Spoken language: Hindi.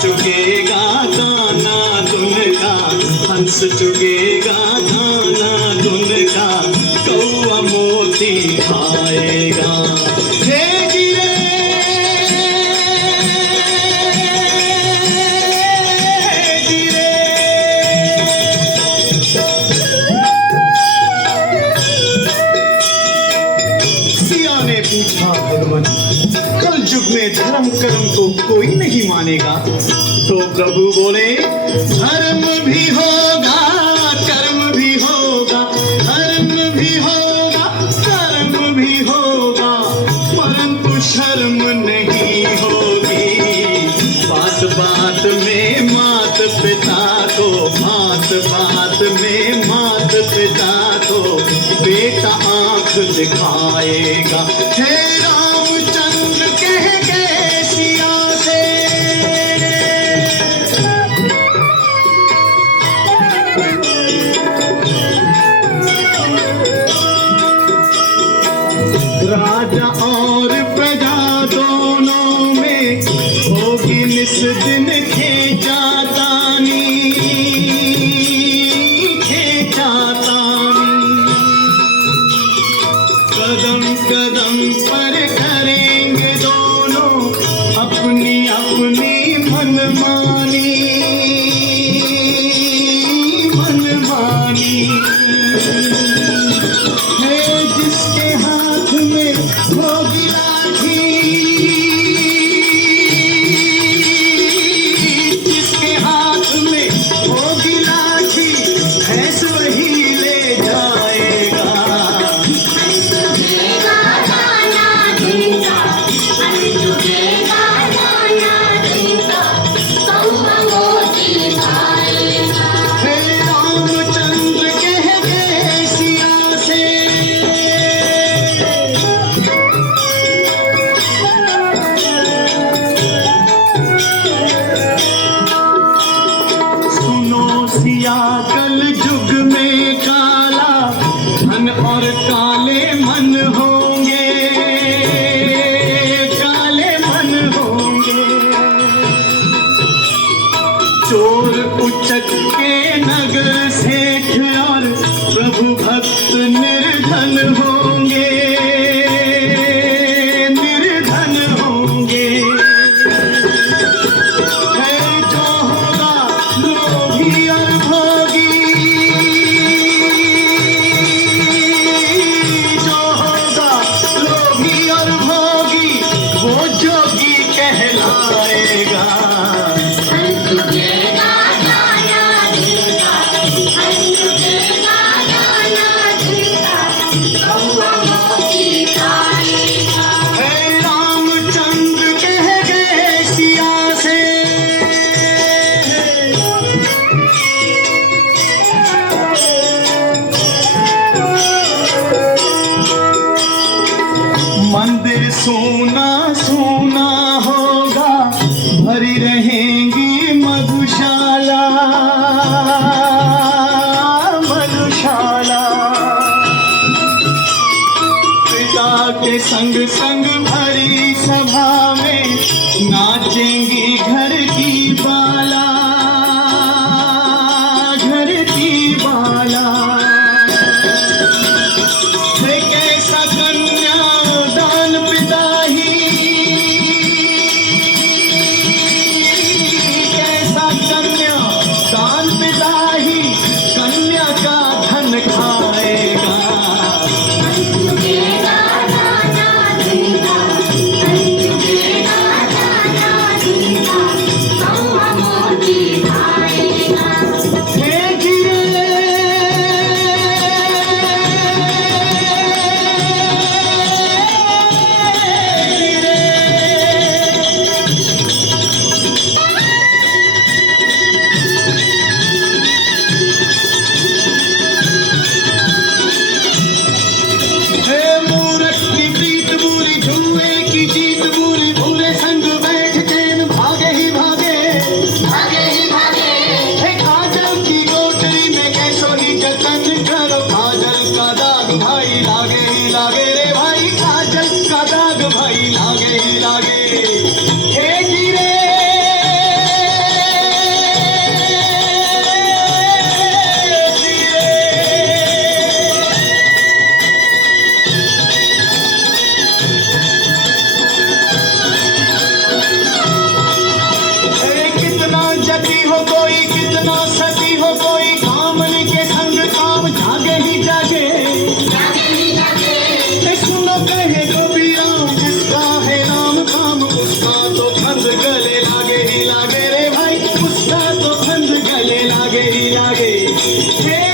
चुगेगा दाना दुन का, हंस चुगेगा दाना दुन का, कौआ मोती खाएगा। हे गिरे गिरे। सिया ने पूछा भगवान, कल युग में धर्म कर्म को कोई नहीं मानेगा? तो प्रभु बोले, धर्म भी होगा कर्म भी होगा, धर्म भी होगा कर्म भी होगा, परंतु शर्म नहीं होगी। बात बात में मात पिता को, बात बात में मात पिता को बेटा आंख दिखाएगा। हे रामचंद्र कह के सिया से, राजा और प्रजा दोनों में होगी निस दिन खेचातानी, खेचातानी। कदम कदम पर करेंगे दोनों अपनी अपनी मनमानी, मनमानी। है जिसके हाथ में होगी लाठी, जिसके हाथ में होगी लाठी, भैंस वही ले जाएगा। हे रामचंद्र कह गए सिया से, सुनो सिया कल युग में काला धन और काले मन होंगे, काले मन होंगे। चोर उचक के नगर सेठ और प्रभु भक्त निर्धन होंगे, निर्धन होंगे। है जो होगा लोभी और भोगी, जो होगा लोभी और भोगी, वो जोगी कहलाएगा। हे रामचंद्र कह गए सिया से, मंदिर सोना सोना होगा, भरी रहेंगी मधुशाला, मधुशाला। पिता के संग संग भरी सभा में नाचेंगी घर की बाला, घर की बाला। है कैसा कन्यादान पिता ही, लागे हे गिरे कितना जती हो कोई कितना सती हो कोई कामन के संग काम जागे ही जागे सुनो कहे कबीराम जिसका है नाम काम उसका तो फंद गले लागे ही लागे रे भाई उसका तो फंद गले लागे ही लागे हे